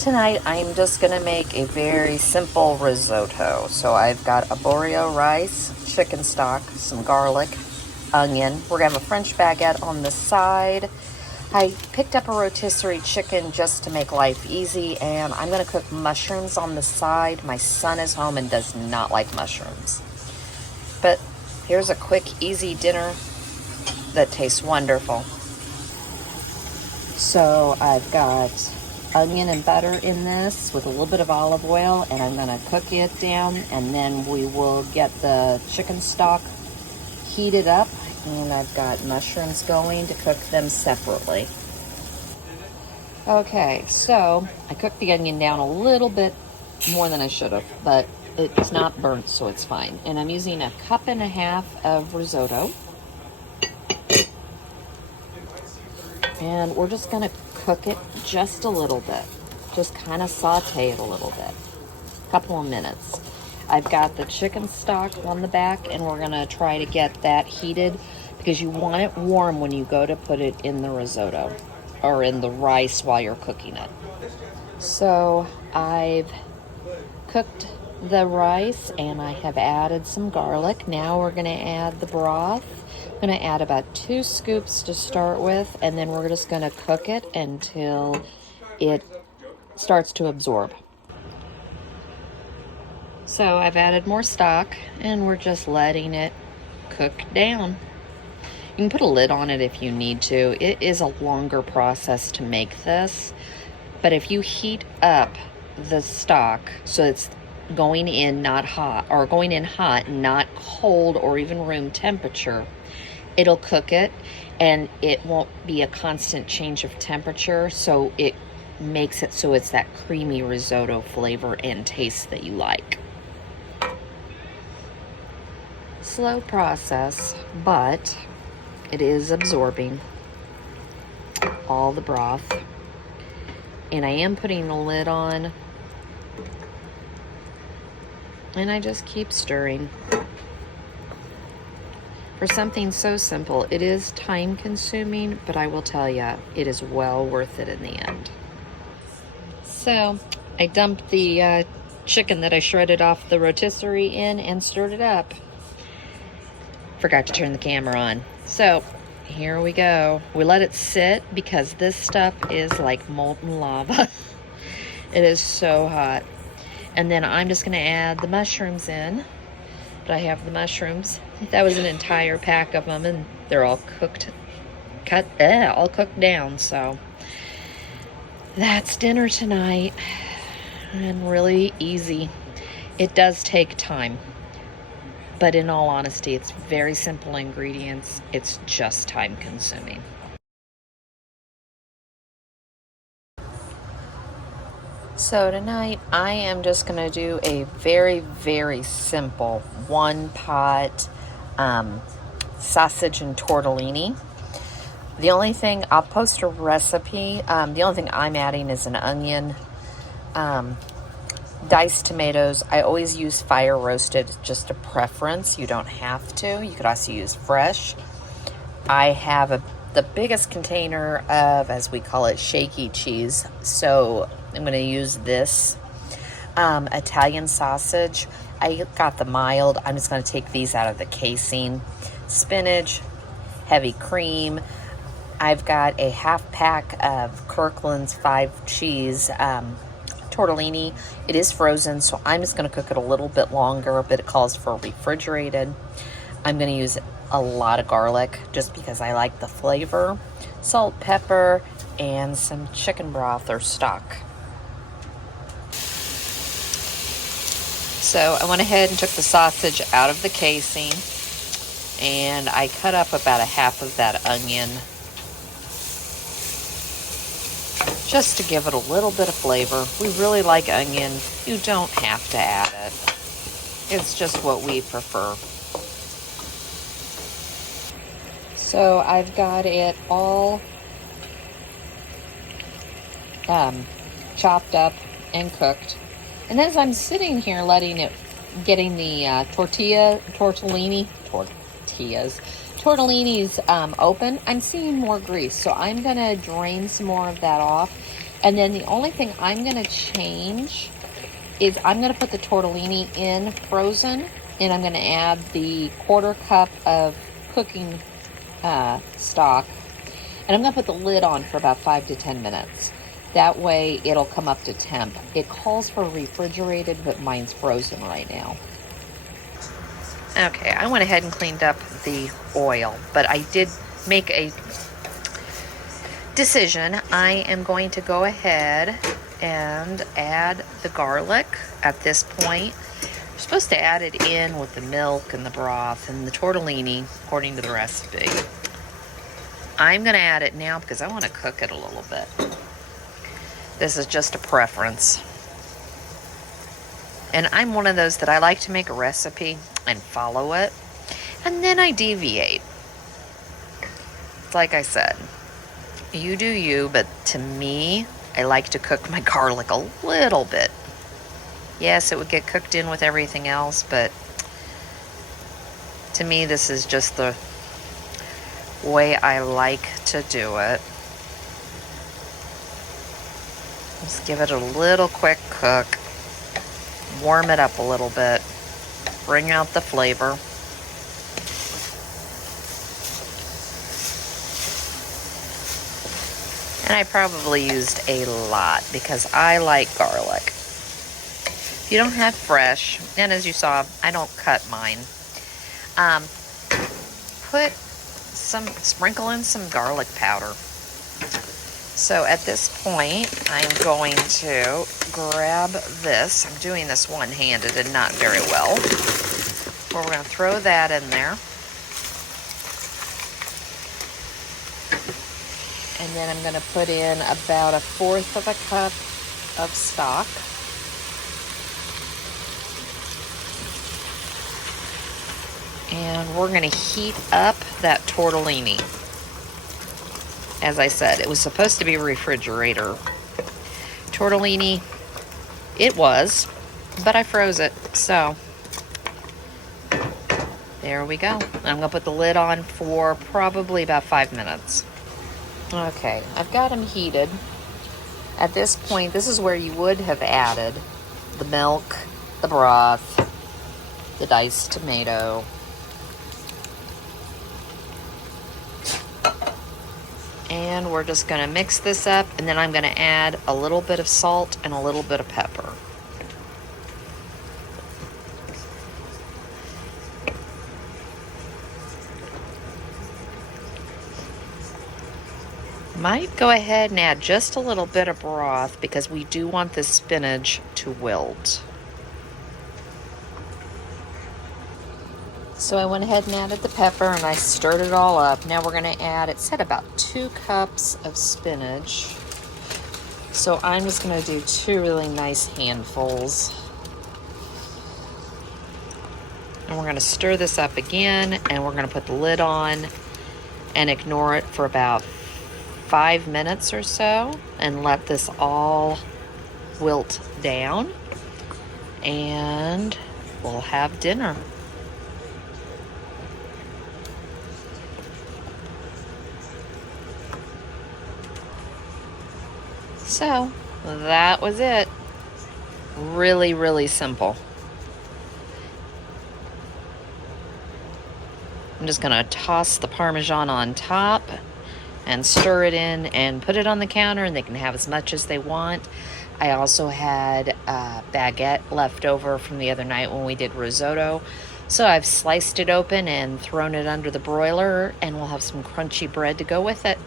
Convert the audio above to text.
Tonight I'm just going to make a very simple risotto. So I've got arborio rice, chicken stock, some garlic, onion. We're going to have a French baguette on the side. I picked up a rotisserie chicken just to make life easy, and I'm going to cook mushrooms on the side. My son is home and does not like mushrooms. But here's a quick, easy dinner that tastes wonderful. So I've got onion and butter in this with a little bit of olive oil, and I'm going to cook it down, and then we will get the chicken stock heated up, and I've got mushrooms going to cook them separately. Okay, so I cooked the onion down a little bit more than I should have, but it's not burnt, so it's fine. And I'm using 1.5 cups of risotto. And we're just going to cook it just a little bit. Just kind of saute it a little bit. A couple of minutes. I've got the chicken stock on the back, and we're going to try to get that heated because you want it warm when you go to put it in the risotto or in the rice while you're cooking it. So I've cooked the rice and I have added some garlic. Now we're going to add the broth. I'm going to add about 2 scoops to start with, and then we're just going to cook it until it starts to absorb. So I've added more stock, and we're just letting it cook down. You can put a lid on it if you need to. It is a longer process to make this, but if you heat up the stock so it's going in not hot, or going in hot, not cold or even room temperature, it'll cook it, and it won't be a constant change of temperature, so it makes it so it's that creamy risotto flavor and taste that you like. Slow process, but it is absorbing all the broth. And I am putting the lid on, and I just keep stirring. For something so simple, it is time consuming, but I will tell you, it is well worth it in the end. So I dumped the chicken that I shredded off the rotisserie in and stirred it up. Forgot to turn the camera on. So here we go. We let it sit because this stuff is like molten lava. It is so hot. And then I'm just going to add the mushrooms in. But I have the mushrooms. That was an entire pack of them, and they're all all cooked down. So that's dinner tonight, and really easy. It does take time, but in all honesty, it's very simple ingredients. It's just time consuming. So tonight I am just going to do a very, very simple one-pot sausage and tortellini. The only thing, I'll post a recipe. The only thing I'm adding is an onion, diced tomatoes. I always use fire roasted, just a preference. You don't have to. You could also use fresh. I have the biggest container of, as we call it, shaky cheese. So I'm going to use this Italian sausage. I got the mild. I'm just going to take these out of the casing. Spinach, heavy cream. I've got a 1/2 pack of Kirkland's 5 cheese tortellini. It is frozen, so I'm just going to cook it a little bit longer, but it calls for refrigerated. I'm going to use a lot of garlic just because I like the flavor. Salt, pepper, and some chicken broth or stock. So I went ahead and took the sausage out of the casing, and I cut up about 1/2 of that onion just to give it a little bit of flavor. We really like onion. You don't have to add it. It's just what we prefer. So I've got it all chopped up and cooked. And as I'm sitting here getting the tortellinis open, I'm seeing more grease. So I'm going to drain some more of that off And then the only thing I'm going to change is I'm going to put the tortellini in frozen, and I'm going to add the 1/4 cup of cooking stock, and I'm going to put the lid on for about 5 to 10 minutes. That way it'll come up to temp. It calls for refrigerated, but mine's frozen right now. Okay, I went ahead and cleaned up the oil, but I did make a decision. I am going to go ahead and add the garlic at this point. You're supposed to add it in with the milk and the broth and the tortellini according to the recipe. I'm going to add it now because I want to cook it a little bit. This is just a preference. And I'm one of those that I like to make a recipe and follow it, and then I deviate. Like I said, you do you, but to me, I like to cook my garlic a little bit. Yes, it would get cooked in with everything else, but to me, this is just the way I like to do it. Just give it a little quick cook. Warm it up a little bit. Bring out the flavor. And I probably used a lot because I like garlic. If you don't have fresh, and as you saw, I don't cut mine, sprinkle in some garlic powder. So at this point, I'm going to grab this. I'm doing this one-handed and not very well. We're going to throw that in there. And then I'm going to put in about 1/4 cup of stock. And we're going to heat up that tortellini. As I said, it was supposed to be refrigerator tortellini. It was, but I froze it. So there we go. I'm going to put the lid on for probably about 5 minutes. Okay, I've got them heated. At this point, this is where you would have added the milk, the broth, the diced tomato. And we're just going to mix this up, and then I'm going to add a little bit of salt and a little bit of pepper. Might go ahead and add just a little bit of broth because we do want the spinach to wilt. So I went ahead and added the pepper and I stirred it all up. Now we're going to add, it said about 2 cups of spinach. So I'm just going to do 2 really nice handfuls. And we're going to stir this up again, and we're going to put the lid on and ignore it for about 5 minutes or so and let this all wilt down, and we'll have dinner. So that was it. Really, really simple. I'm just going to toss the Parmesan on top and stir it in and put it on the counter, and they can have as much as they want. I also had a baguette left over from the other night when we did risotto. So I've sliced it open and thrown it under the broiler, and we'll have some crunchy bread to go with it.